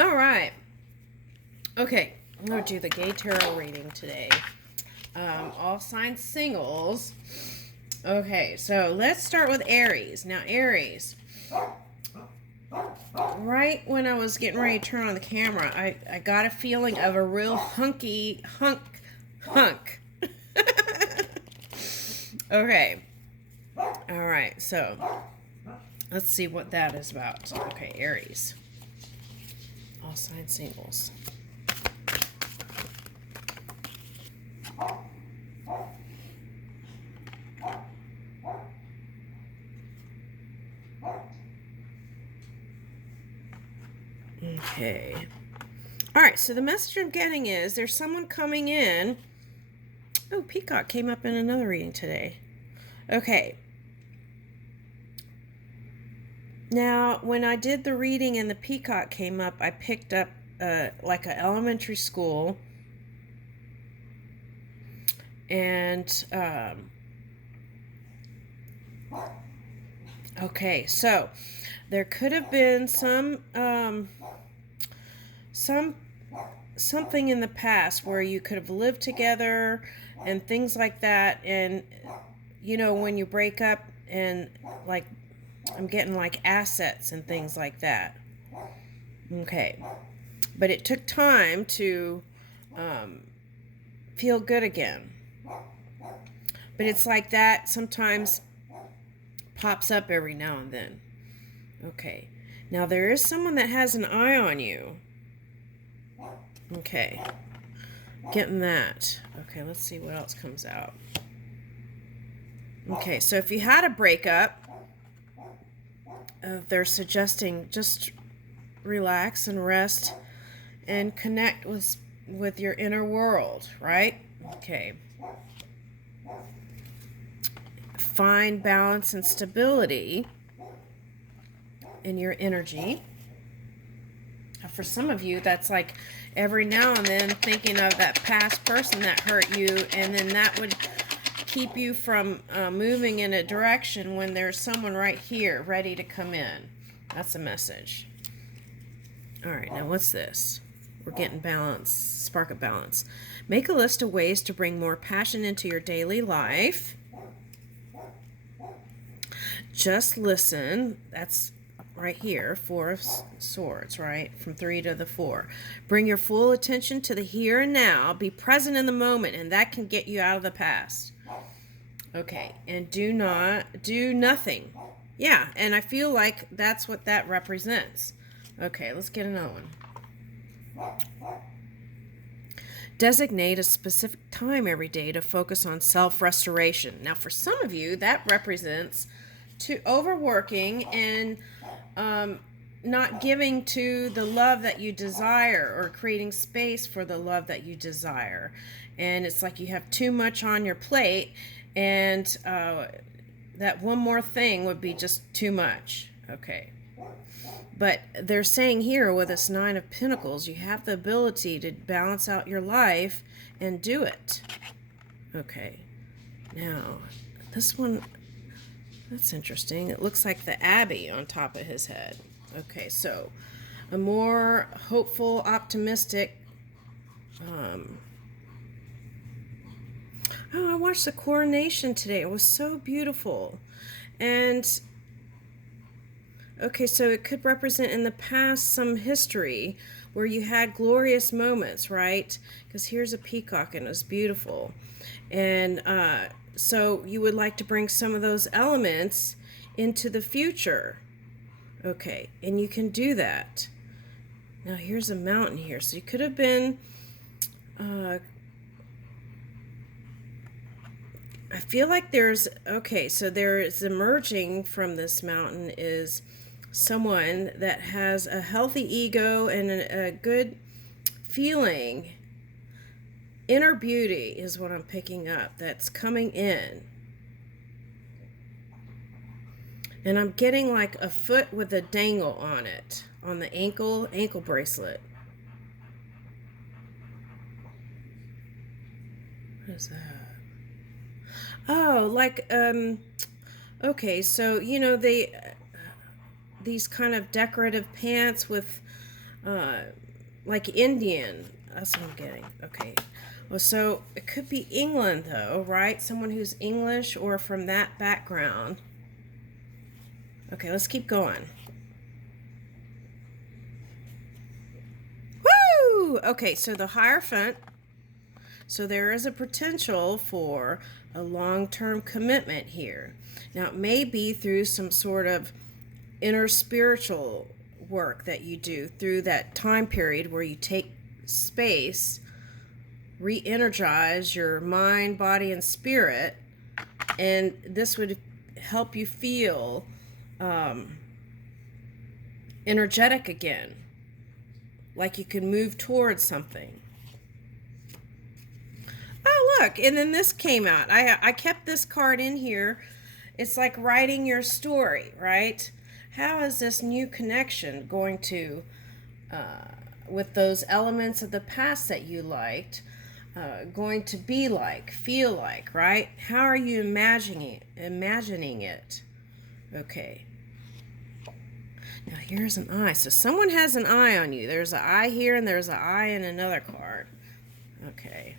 All right. Okay, I'm going to do the gay tarot reading today. All signs singles. Okay, so let's start with Aries. Now, Aries, right when I was getting ready to turn on the camera, I got a feeling of a real hunk. Okay. All right, so let's see what that is about. Okay, Aries. All signs singles. Okay. All right, so the message I'm getting is there's someone coming in. Oh, Peacock came up in another reading today. Okay. Now, when I did the reading and the Peacock came up, I picked up like an elementary school. And, okay, so there could have been something in the past where you could have lived together and things like that. And, when you break up and, like, I'm getting, like, assets and things like that. Okay. But it took time to feel good again. But it's like that sometimes pops up every now and then. Okay. Now there is someone that has an eye on you. Okay. Getting that. Okay, let's see what else comes out. Okay, so if you had a breakup, they're suggesting just relax and rest and connect with your inner world, right? Okay. Find balance and stability in your energy. For some of you, that's like every now and then thinking of that past person that hurt you, and then that would keep you from moving in a direction when there's someone right here ready to come in. That's a message. All right, now what's this? We're getting balance, spark of balance. Make a list of ways to bring more passion into your daily life. Just listen. That's right here, Four of Swords, right? From 3 to the 4. Bring your full attention to the here and now. Be present in the moment, and that can get you out of the past. Okay, and do nothing. Yeah, and I feel like that's what that represents. Okay, let's get another one. Designate a specific time every day to focus on self-restoration. Now, for some of you, that represents to overworking and not giving to the love that you desire, or creating space for the love that you desire. And it's like you have too much on your plate, and that one more thing would be just too much. Okay. But they're saying here with this 9 of Pentacles, you have the ability to balance out your life and do it. Okay. Now, this one, that's interesting. It looks like the Abbey on top of his head. Okay, so a more hopeful, optimistic. Oh, I watched the coronation today. It was so beautiful. And okay, so it could represent in the past some history where you had glorious moments, right? Because here's a peacock and it's beautiful. And so you would like to bring some of those elements into the future. Okay, and you can do that. Now here's a mountain here. So you could have been, I feel like there's, okay, so there is emerging from this mountain is someone that has a healthy ego and a good feeling. Inner beauty is what I'm picking up that's coming in. And I'm getting like a foot with a dangle on it, on the ankle bracelet. What is that? Oh, like, okay, so, these kind of decorative pants with like Indian. That's what I'm getting. Okay. Well, so it could be England, though, right? Someone who's English or from that background. Okay, let's keep going. Woo! Okay, so the Hierophant. So there is a potential for a long-term commitment here. Now, it may be through some sort of inner spiritual work that you do through that time period where you take space, re-energize your mind, body, and spirit, and this would help you feel energetic again, like you can move towards something. Oh, look, and then this came out. I kept this card in here. It's like writing your story, right? How is this new connection going to, with those elements of the past that you liked, going to be like, feel like, right? How are you imagining it? Okay. Now here's an eye. So someone has an eye on you. There's an eye here and there's an eye in another card. Okay.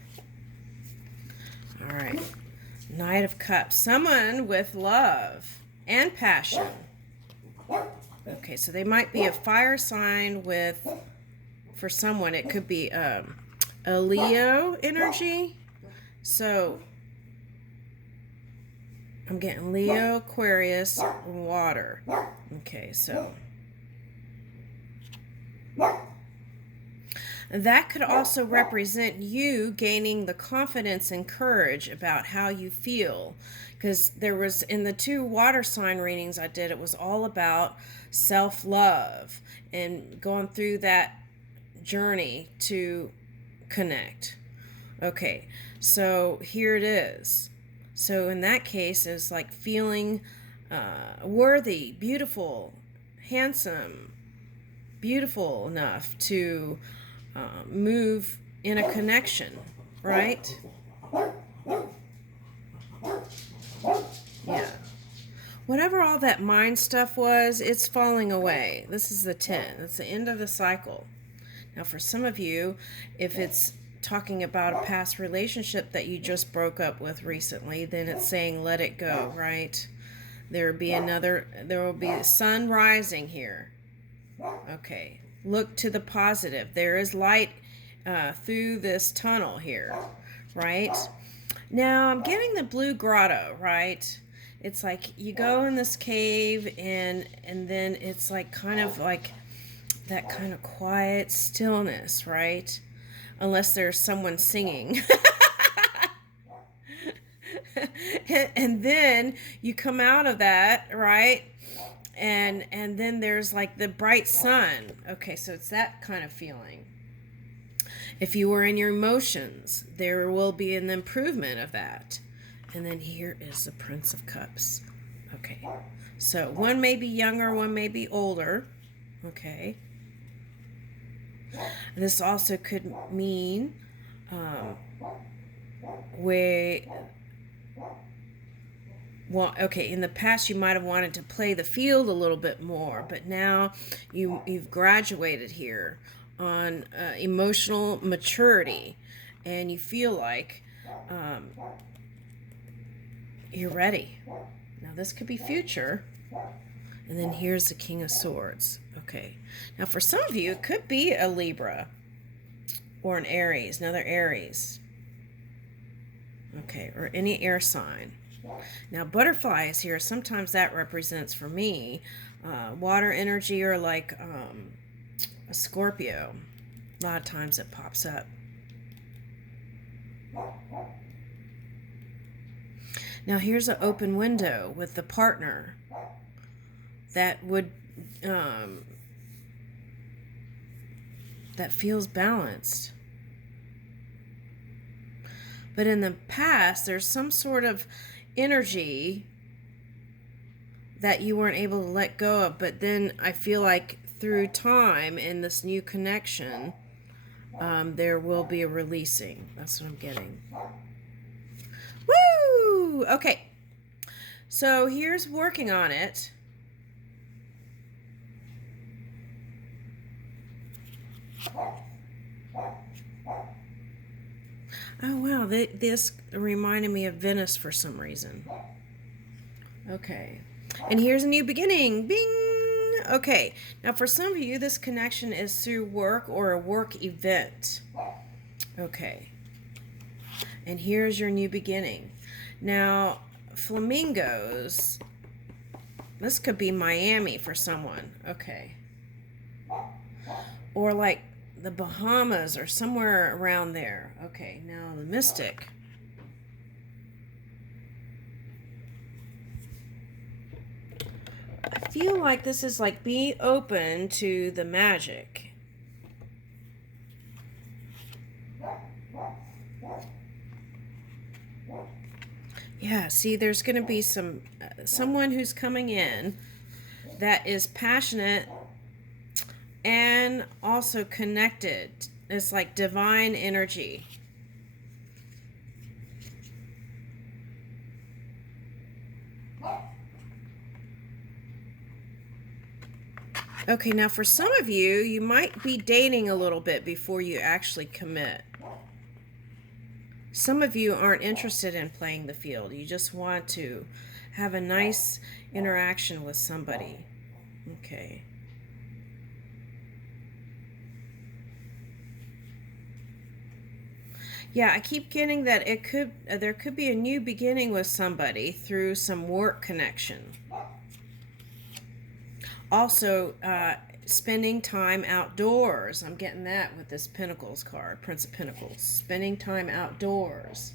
All right. Knight of Cups. Someone with love and passion. Okay, so they might be a fire sign with, for someone, it could be a Leo energy. So I'm getting Leo, Aquarius, water. Okay, so that could also represent you gaining the confidence and courage about how you feel. Because there was, in the 2 water sign readings I did, it was all about self-love and going through that journey to connect. Okay, so here it is. So in that case, it's like feeling worthy, beautiful, handsome, beautiful enough to move in a connection, right? Yeah. Whatever all that mind stuff was, it's falling away. This is the 10. It's the end of the cycle. Now, for some of you, if it's talking about a past relationship that you just broke up with recently, then it's saying let it go, right? There will be the sun rising here. Okay. Look to the positive. There is light through this tunnel here, right? Now, I'm getting the blue grotto, right? It's like you go in this cave and then it's like kind of like that kind of quiet stillness, right? Unless there's someone singing. And then you come out of that, right? And then there's like the bright sun. Okay, so it's that kind of feeling. If you were in your emotions, there will be an improvement of that. And then here is the Prince of Cups. Okay, so one may be younger, one may be older. Okay. This also could mean in the past you might have wanted to play the field a little bit more, but now you've graduated here on emotional maturity, and you feel like you're ready. Now this could be future. And then here's the King of Swords. Okay. Now for some of you, it could be a Libra or an Aries, another Aries. Okay, or any air sign. Now butterfly is here. Sometimes that represents, for me, water energy, or like a Scorpio. A lot of times it pops up. Now here's an open window with the partner that would that feels balanced. But in the past, there's some sort of energy that you weren't able to let go of, but then I feel like through time and this new connection, there will be a releasing. That's what I'm getting. Woo! Okay. So here's working on it. Oh, wow. This reminded me of Venice for some reason. Okay. And here's a new beginning. Bing! Okay. Now, for some of you, this connection is through work or a work event. Okay. And here's your new beginning. Now, flamingos. This could be Miami for someone. Okay. Or like the Bahamas or somewhere around there. Okay, now the mystic. I feel like this is like be open to the magic. Yeah, see, there's going to be someone who's coming in that is passionate and also connected. It's like divine energy. Okay, now for some of you, you might be dating a little bit before you actually commit. Some of you aren't interested in playing the field. You just want to have a nice interaction with somebody. Okay. Yeah, I keep getting that there could be a new beginning with somebody through some work connection. Also, spending time outdoors. I'm getting that with this Pentacles card, Prince of Pentacles. Spending time outdoors.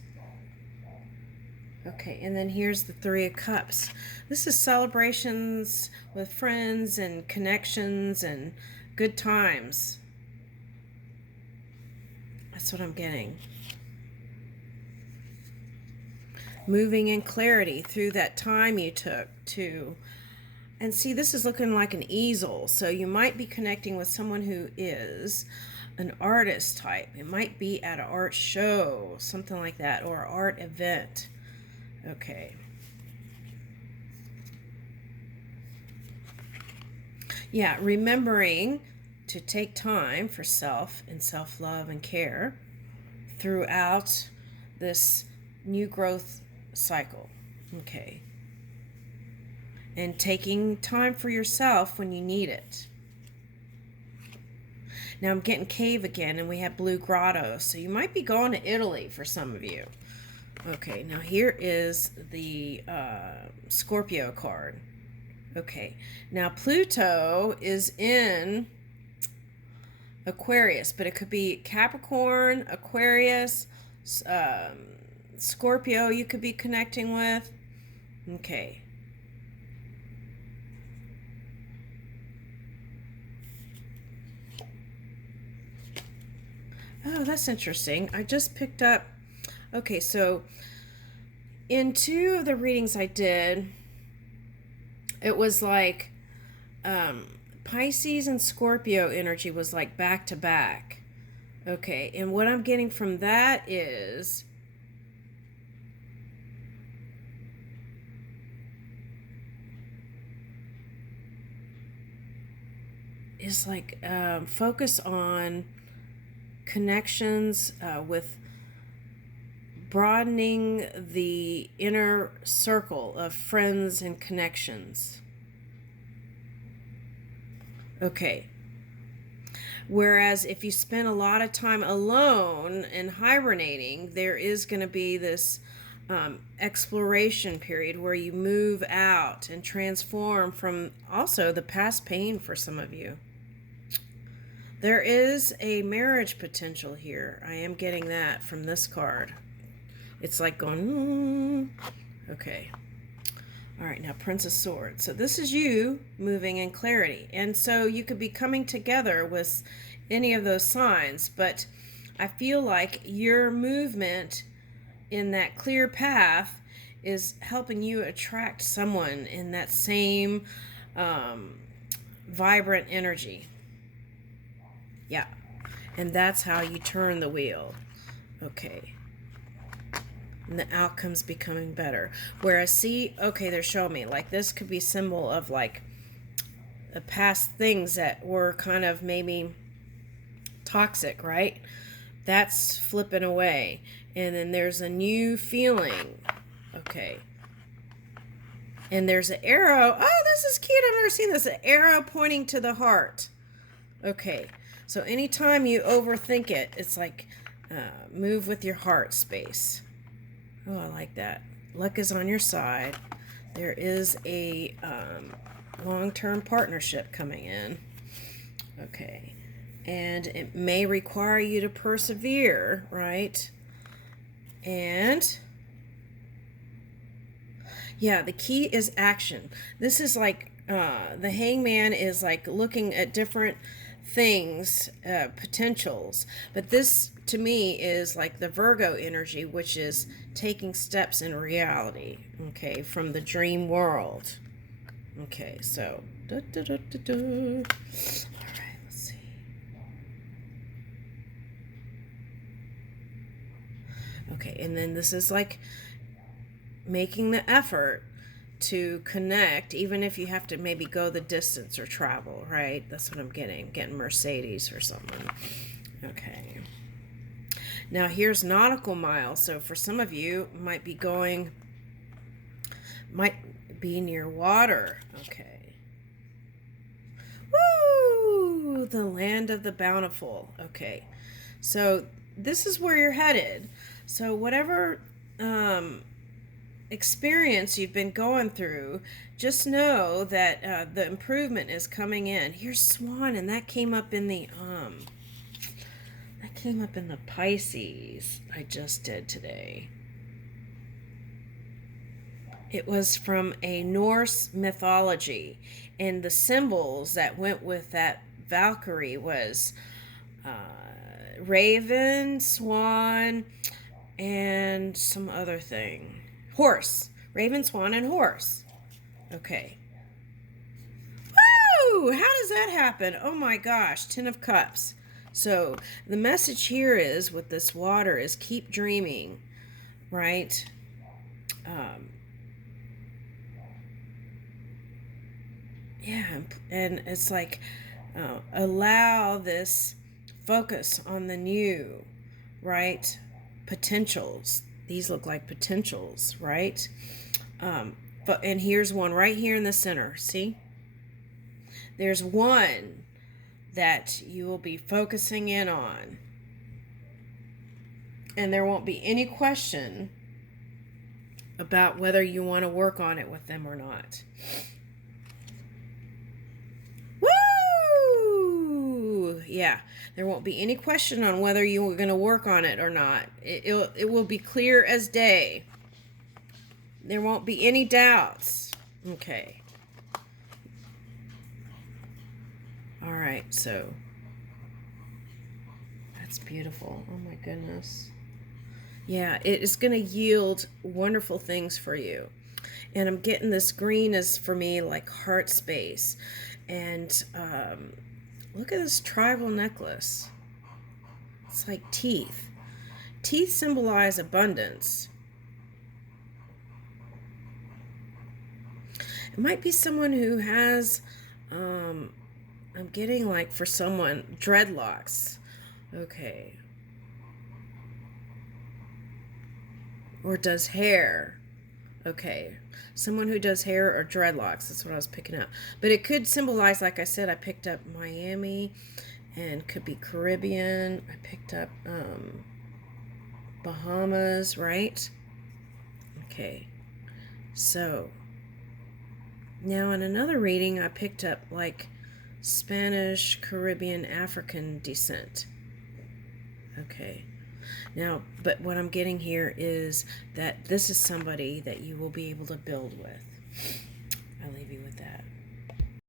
Okay, and then here's the Three of Cups. This is celebrations with friends and connections and good times. That's what I'm getting. Moving in clarity through that time you took to... And see, this is looking like an easel. So you might be connecting with someone who is an artist type. It might be at an art show, something like that, or an art event. Okay. Yeah, remembering to take time for self and self-love and care throughout this new growth cycle. Okay. And taking time for yourself when you need it. Now I'm getting cave again, and we have blue grotto. So you might be going to Italy for some of you. Okay, now here is the Scorpio card. Okay, now Pluto is in Aquarius, but it could be Capricorn, Aquarius, Scorpio you could be connecting with. Okay. Oh, that's interesting. I just picked up... Okay, so in two of the readings I did, it was like Pisces and Scorpio energy was like back to back. Okay, and what I'm getting from that is like focus on connections with broadening the inner circle of friends and connections. Okay. Whereas if you spend a lot of time alone and hibernating, there is going to be this exploration period where you move out and transform from also the past pain for some of you. There is a marriage potential here. I am getting that from this card. It's like going, okay. All right, now Prince of Swords. So this is you moving in clarity. And so you could be coming together with any of those signs, but I feel like your movement in that clear path is helping you attract someone in that same vibrant energy. Yeah, and that's how you turn the wheel. Okay. And the outcome's becoming better. Whereas, see, okay, they're showing me, like, this could be a symbol of, like, the past things that were kind of maybe toxic, right? That's flipping away. And then there's a new feeling. Okay. And there's an arrow. Oh, this is cute. I've never seen this. An arrow pointing to the heart. Okay. So anytime you overthink it, it's like move with your heart space. Oh, I like that. Luck is on your side. There is a long-term partnership coming in. Okay. And it may require you to persevere, right? And yeah, the key is action. This is like the hangman is like looking at different things, potentials. But this to me is like the Virgo energy, which is taking steps in reality, okay, from the dream world. Okay, so all right, let's see. Okay, and then this is like making the effort to connect, even if you have to maybe go the distance or travel, right? That's what I'm getting Mercedes or something. Okay. Now here's nautical miles. So for some of you, might be near water. Okay. Woo! The land of the bountiful. Okay. So this is where you're headed. So whatever experience you've been going through, just know that the improvement is coming in. Here's Swan, and that came up in the Pisces I just did today. It was from a Norse mythology, and the symbols that went with that Valkyrie was raven, swan, and some other thing. Horse. Raven, swan, and horse. Okay. Woo! How does that happen? Oh my gosh. 10 of Cups. So the message here is with this water is keep dreaming, right? Yeah, and it's like allow this focus on the new, right? Potentials. These look like potentials, right? And here's one right here in the center. See? There's one that you will be focusing in on. And there won't be any question about whether you want to work on it with them or not. Woo! Yeah, there won't be any question on whether you are going to work on it or not. It will be clear as day. There won't be any doubts. Okay. All right, so that's beautiful. Oh my goodness. Yeah, it is going to yield wonderful things for you. And I'm getting this green is for me like heart space. And look at this tribal necklace. It's like teeth. Teeth symbolize abundance. It might be someone who has, I'm getting like for someone, dreadlocks. Okay. Or does hair. Okay. Someone who does hair or dreadlocks. That's what I was picking up. But it could symbolize, like I said, I picked up Miami and could be Caribbean. I picked up Bahamas, right? Okay. So now in another reading, I picked up like Spanish, Caribbean, African descent. Okay. Now, but what I'm getting here is that this is somebody that you will be able to build with. I'll leave you with that.